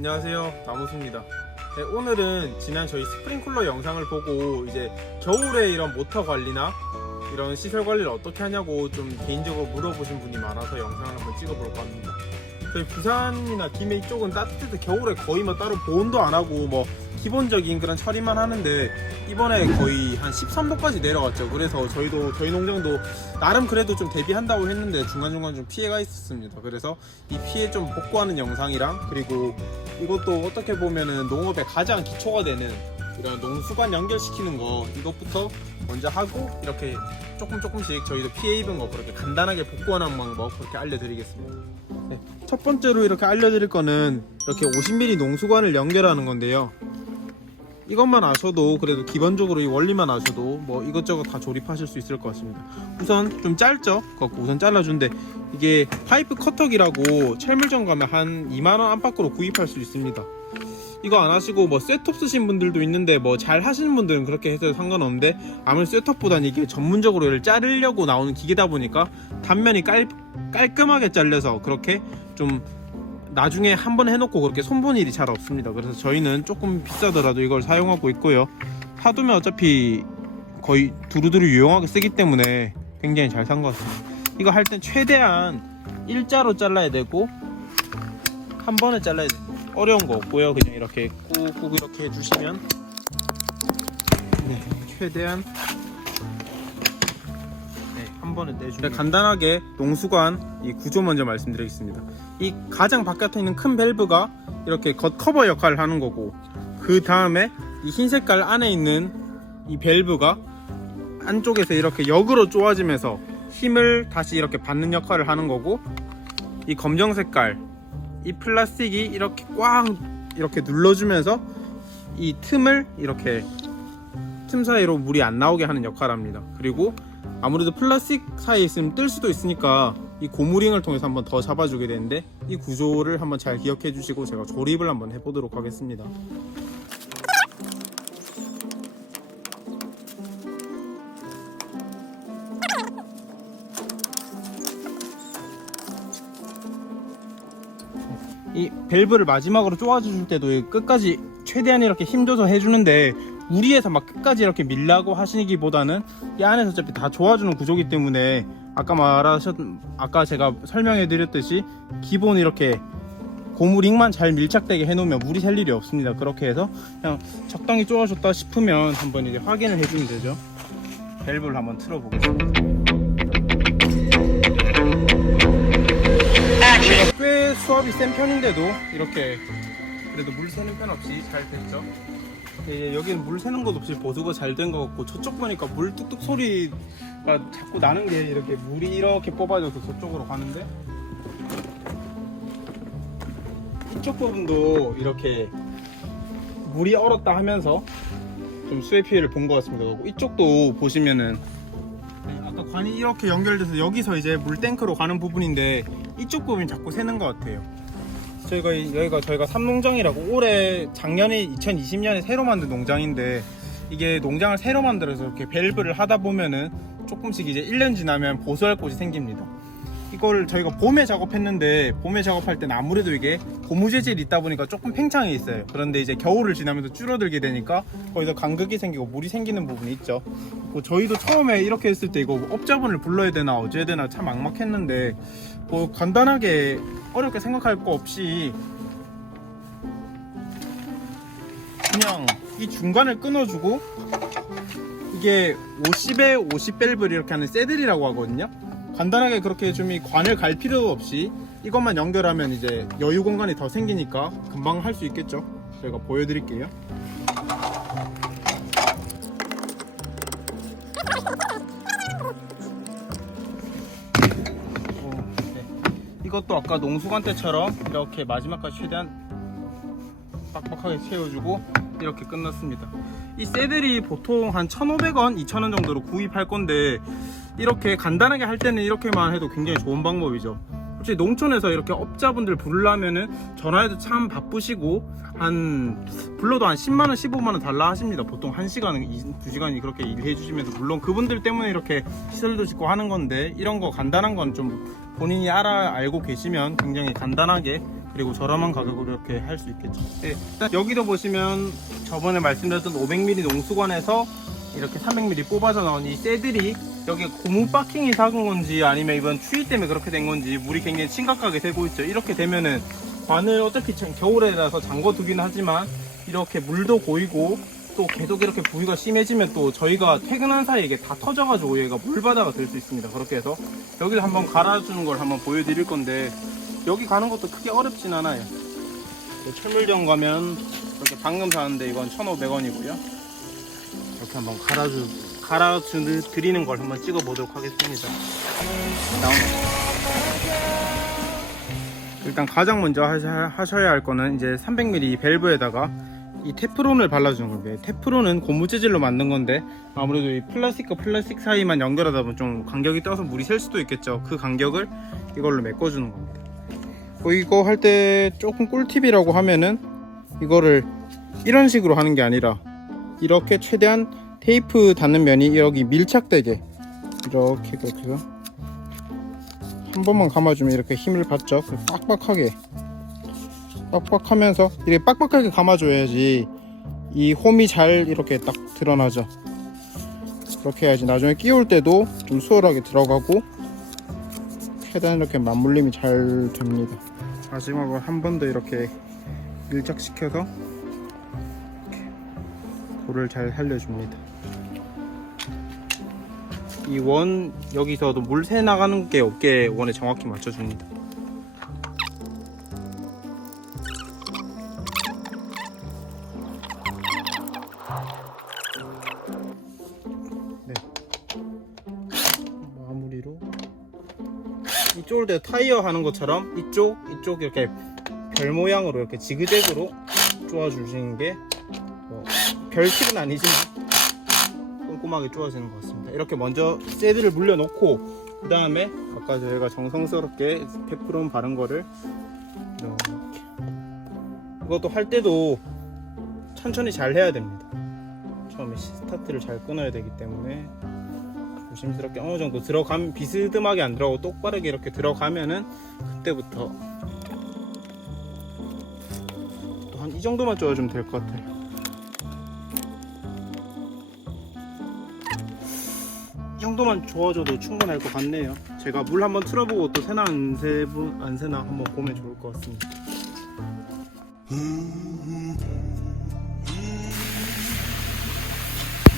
안녕하세요, 나무수입니다. 네, 오늘은 지난 저희 스프링쿨러 영상을 보고 이제 겨울에 이런 모터 관리나 이런 시설 관리를 어떻게 하냐고 좀 개인적으로 물어보신 분이 많아서 영상을 한번 찍어볼까 합니다. 저희 부산이나 김해 이쪽은 따뜻해서 겨울에 거의 뭐 따로 보온도 안 하고 뭐 기본적인 그런 처리만 하는데 이번에 거의 한 13도까지 내려갔죠. 그래서 저희 농장도 나름 그래도 좀 대비한다고 했는데 중간중간 좀 피해가 있었습니다. 그래서 이 피해 좀 복구하는 영상이랑 그리고 이것도 어떻게 보면은 농업의 가장 기초가 되는 이런 농수관 연결시키는 거 이것부터 먼저 하고 이렇게 조금씩 저희도 피해 입은 거 그렇게 간단하게 복구하는 방법 그렇게 알려드리겠습니다. 네, 첫 번째로 이렇게 알려드릴 거는 이렇게 50mm 농수관을 연결하는 건데요. 이것만 아셔도 그래도 기본적으로 이 원리만 아셔도 뭐 이것저것 다 조립하실 수 있을 것 같습니다. 우선 좀 짧죠? 그래서 우선 잘라준데 이게 파이프 커터기라고 철물점 가면 한 2만원 안팎으로 구입할 수 있습니다. 이거 안 하시고 뭐 셋톱 쓰신 분들도 있는데 뭐 잘 하시는 분들은 그렇게 해도 상관없는데 아무래도 셋톱보다는 이게 전문적으로 얘를 자르려고 나오는 기계다 보니까 단면이 깔끔하게 잘려서 그렇게 좀 나중에 한번 해놓고 그렇게 손본 일이 잘 없습니다. 그래서 저희는 조금 비싸더라도 이걸 사용하고 있고요. 사두면 어차피 거의 두루두루 유용하게 쓰기 때문에 굉장히 잘 산 것 같습니다. 이거 할 땐 최대한 일자로 잘라야 되고 한 번에 잘라야 됩니다. 어려운 거 없고요. 그냥 이렇게 꾹꾹 이렇게 해주시면 네, 최대한 한 번에 내줍니다. 간단하게 농수관 이 구조 먼저 말씀드리겠습니다. 이 가장 바깥에 있는 큰 밸브가 이렇게 겉 커버 역할을 하는 거고 그 다음에 이 흰 색깔 안에 있는 이 밸브가 안쪽에서 이렇게 역으로 쪼아지면서 힘을 다시 이렇게 받는 역할을 하는 거고 이 검정 색깔 이 플라스틱이 이렇게 꽉 이렇게 눌러주면서 이 틈을 이렇게 틈 사이로 물이 안 나오게 하는 역할을 합니다. 그리고 아무래도 플라스틱 사이에 있으면 뜰 수도 있으니까 이 고무링을 통해서 한번 더 잡아주게 되는데 이 구조를 한번 잘 기억해 주시고 제가 조립을 한번 해보도록 하겠습니다. 이 밸브를 마지막으로 쪼아줄 때도 끝까지 최대한 이렇게 힘줘서 해주는데 무리해서 막 끝까지 이렇게 밀라고 하시기보다는 이 안에서 어차피 다 조아주는 구조기 때문에 아까 제가 설명해 드렸듯이 기본 이렇게 고무링만 잘 밀착되게 해놓으면 물이 셀 일이 없습니다. 그렇게 해서 그냥 적당히 쪼아줬다 싶으면 한번 이제 확인을 해주면 되죠. 밸브를 한번 틀어보겠습니다. 꽤 수압이 센 편인데도 이렇게 그래도 물 새는 편 없이 잘 됐죠. 여기는 물 새는 것 없이 보수가 잘 된 것 같고 저쪽 보니까 물 뚝뚝 소리가 자꾸 나는 게 이렇게 물이 이렇게 뽑아져서 저쪽으로 가는데 이쪽 부분도 이렇게 물이 얼었다 하면서 좀 수해 피해를 본 것 같습니다. 그리고 이쪽도 보시면은 아까 관이 이렇게 연결돼서 여기서 이제 물 탱크로 가는 부분인데 이쪽 부분이 자꾸 새는 것 같아요. 여기가 저희가 삼농장이라고 작년에 2020년에 새로 만든 농장인데 이게 농장을 새로 만들어서 이렇게 밸브를 하다 보면은 조금씩 이제 1년 지나면 보수할 곳이 생깁니다. 이걸 저희가 봄에 작업했는데 봄에 작업할 때는 아무래도 이게 고무 재질이 있다 보니까 조금 팽창해 있어요. 그런데 이제 겨울을 지나면서 줄어들게 되니까 거기서 간극이 생기고 물이 생기는 부분이 있죠. 저희도 처음에 이렇게 했을 때 이거 업자분을 불러야 되나 어찌해야 되나 참 막막했는데 뭐 간단하게 어렵게 생각할 거 없이 그냥 이 중간을 끊어주고 이게 50에 50 밸브를 이렇게 하는 새들이라고 하거든요. 간단하게 그렇게 해주면 관을 갈 필요도 없이 이것만 연결하면 이제 여유 공간이 더 생기니까 금방 할 수 있겠죠. 저희가 보여드릴게요. 이것도 아까 농수관 때처럼 이렇게 마지막까지 최대한 빡빡하게 채워주고 이렇게 끝났습니다. 이 새들이 보통 한 1,500원, 2,000원 정도로 구입할 건데 이렇게 간단하게 할 때는 이렇게만 해도 굉장히 좋은 방법이죠. 솔직히 농촌에서 이렇게 업자분들 부르려면은 전화해도 참 바쁘시고 불러도 한 10만원, 15만원 달라 하십니다. 보통 1시간, 2시간이 그렇게 일해 주시면서 물론 그분들 때문에 이렇게 시설도 짓고 하는 건데 이런 거 간단한 건 좀 본인이 알고 계시면 굉장히 간단하게 그리고 저렴한 가격으로 이렇게 할 수 있겠죠. 네, 일단 여기도 보시면 저번에 말씀드렸던 500ml 농수관에서 이렇게 300ml 뽑아져 나온 이 쇠들이 여기 고무 박킹이 작은 건지 아니면 이번 추위 때문에 그렇게 된 건지 물이 굉장히 심각하게 새고 있죠. 이렇게 되면은 관을 어차피 겨울에라서 잠궈 두긴 하지만 이렇게 물도 고이고 또 계속 이렇게 부위가 심해지면 또 저희가 퇴근한 사이에 이게 다 터져가지고 얘가 물바다가 될 수 있습니다. 그렇게 해서 여기를 한번 갈아주는 걸 한번 보여드릴 건데 여기 가는 것도 크게 어렵진 않아요. 철물점 가면 이렇게 방금 사는데 이건 1,500원이고요. 이렇게 한번 드리는 걸 한번 찍어 보도록 하겠습니다. 일단 가장 먼저 하셔야 할 거는 이제 300ml 밸브에다가 이 테프론을 발라주는 건데, 테프론은 고무 재질로 만든 건데 아무래도 이 플라스틱과 플라스틱 사이만 연결하다 보면 좀 간격이 떠서 물이 셀 수도 있겠죠. 그 간격을 이걸로 메꿔주는 겁니다. 이거 할 때 조금 꿀팁이라고 하면은 이거를 이런 식으로 하는 게 아니라 이렇게 최대한 테이프 닿는 면이 여기 밀착되게 이렇게 해서 한 번만 감아주면 이렇게 힘을 받죠. 빡빡하면서 이렇게 빡빡하게 감아줘야지 이 홈이 잘 이렇게 딱 드러나죠. 그렇게 해야지 나중에 끼울 때도 좀 수월하게 들어가고 최대한 이렇게 맞물림이 잘 됩니다. 마지막으로 한 번 더 이렇게 밀착시켜서 이렇게 골을 잘 살려줍니다. 이 원 여기서도 물 새 나가는 게 없게 원에 정확히 맞춰줍니다. 네. 마무리로 이쪽을 때 타이어 하는 것처럼 이쪽 이렇게 별 모양으로 이렇게 지그재그로 쪼아주시는 게 별식은 아니지만 꼼꼼하게 쪼아지는 것 같습니다. 이렇게 먼저 쇠들을 물려놓고 그 다음에 아까 저희가 정성스럽게 테프론 바른 거를 이렇게, 이것도 할 때도 천천히 잘 해야 됩니다. 처음에 스타트를 잘 끊어야 되기 때문에 조심스럽게 어느 정도 들어가면 비스듬하게 안 들어가고 똑바르게 이렇게 들어가면은 그때부터 또 한 이 정도만 쪼아주면 될 것 같아요. 이 정도만 저어줘도 충분할 것 같네요. 제가 물 한번 틀어보고 또 새나 안 새나 한번 보면 좋을 것 같습니다.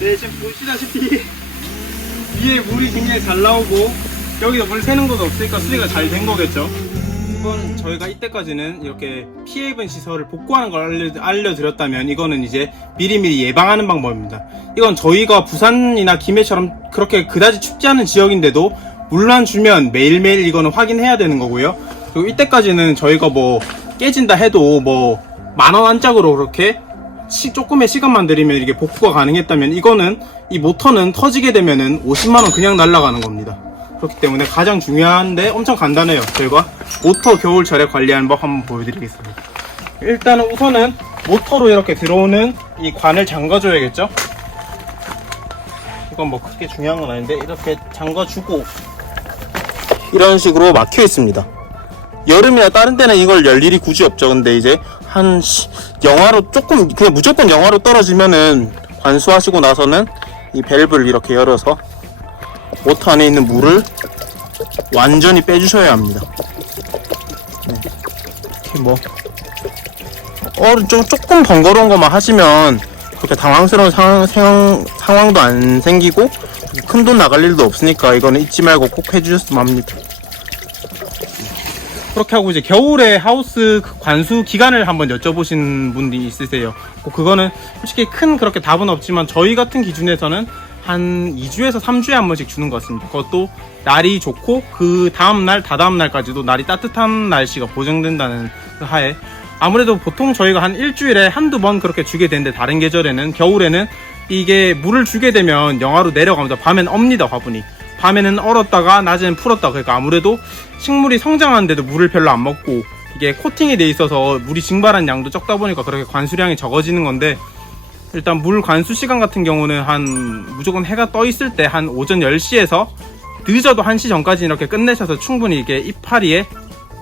네, 지금 보시다시피 위에 물이 굉장히 잘 나오고 여기도 물 새는 것도 없으니까 수리가 잘 된 거겠죠. 이건 저희가 이때까지는 이렇게 피해 입은 시설을 복구하는 걸 알려드렸다면 이거는 이제 미리미리 예방하는 방법입니다. 이건 저희가 부산이나 김해처럼 그렇게 그다지 춥지 않은 지역인데도 물만 주면 매일매일 이거는 확인해야 되는 거고요. 그리고 이때까지는 저희가 뭐 깨진다 해도 뭐 10,000원 안짝으로 그렇게 조금의 시간만 들이면 이게 복구가 가능했다면 이거는 이 모터는 터지게 되면은 50만원 그냥 날아가는 겁니다. 그렇기 때문에 가장 중요한데 엄청 간단해요. 저희가 모터 겨울철에 관리하는 법 한번 보여드리겠습니다. 일단은 우선은 모터로 이렇게 들어오는 이 관을 잠가줘야겠죠. 이건 뭐 크게 중요한 건 아닌데 이렇게 잠가주고 이런 식으로 막혀 있습니다. 여름이나 다른 때는 이걸 열 일이 굳이 없죠. 근데 이제 한 영하로 조금 그냥 무조건 영하로 떨어지면은 관수하시고 나서는 이 밸브를 이렇게 열어서 모터 안에 있는 물을 완전히 빼주셔야 합니다. 네. 이렇게 뭐 조금 번거로운 것만 하시면 그렇게 당황스러운 상황도 안 생기고 큰 돈 나갈 일도 없으니까 이거는 잊지 말고 꼭 해주셨으면 합니다. 그렇게 하고 이제 겨울에 하우스 관수 기간을 한번 여쭤보신 분들이 있으세요. 그거는 솔직히 큰 그렇게 답은 없지만 저희 같은 기준에서는 한 2주에서 3주에 한 번씩 주는 것 같습니다. 그것도 날이 좋고 그 다음날 다다음 날까지도 날이 따뜻한 날씨가 보장된다는 그 하에 아무래도 보통 저희가 한 일주일에 한두 번 그렇게 주게 되는데 다른 계절에는 겨울에는 이게 물을 주게 되면 영하로 내려가면서 밤엔 업니다. 화분이 밤에는 얼었다가 낮에는 풀었다. 그러니까 아무래도 식물이 성장하는데도 물을 별로 안 먹고 이게 코팅이 돼 있어서 물이 증발한 양도 적다 보니까 그렇게 관수량이 적어지는 건데 일단 물 관수 시간 같은 경우는 무조건 해가 떠 있을 때 한 오전 10시에서 늦어도 1시 전까지 이렇게 끝내셔서 충분히 이게 이파리에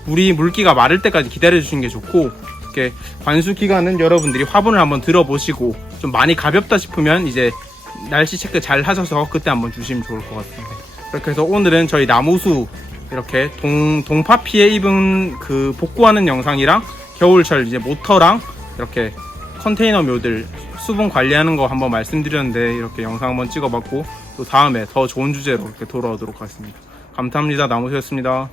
물기가 마를 때까지 기다려 주시는 게 좋고, 이렇게 관수 기간은 여러분들이 화분을 한번 들어보시고 좀 많이 가볍다 싶으면 이제 날씨 체크 잘 하셔서 그때 한번 주시면 좋을 것 같습니다. 그렇게 해서 오늘은 저희 나무수 이렇게 동파 피해 입은 그 복구하는 영상이랑 겨울철 이제 모터랑 이렇게 컨테이너 묘들 수분 관리하는 거 한번 말씀드렸는데, 이렇게 영상 한번 찍어봤고 또 다음에 더 좋은 주제로 이렇게 돌아오도록 하겠습니다. 감사합니다. 나무수였습니다.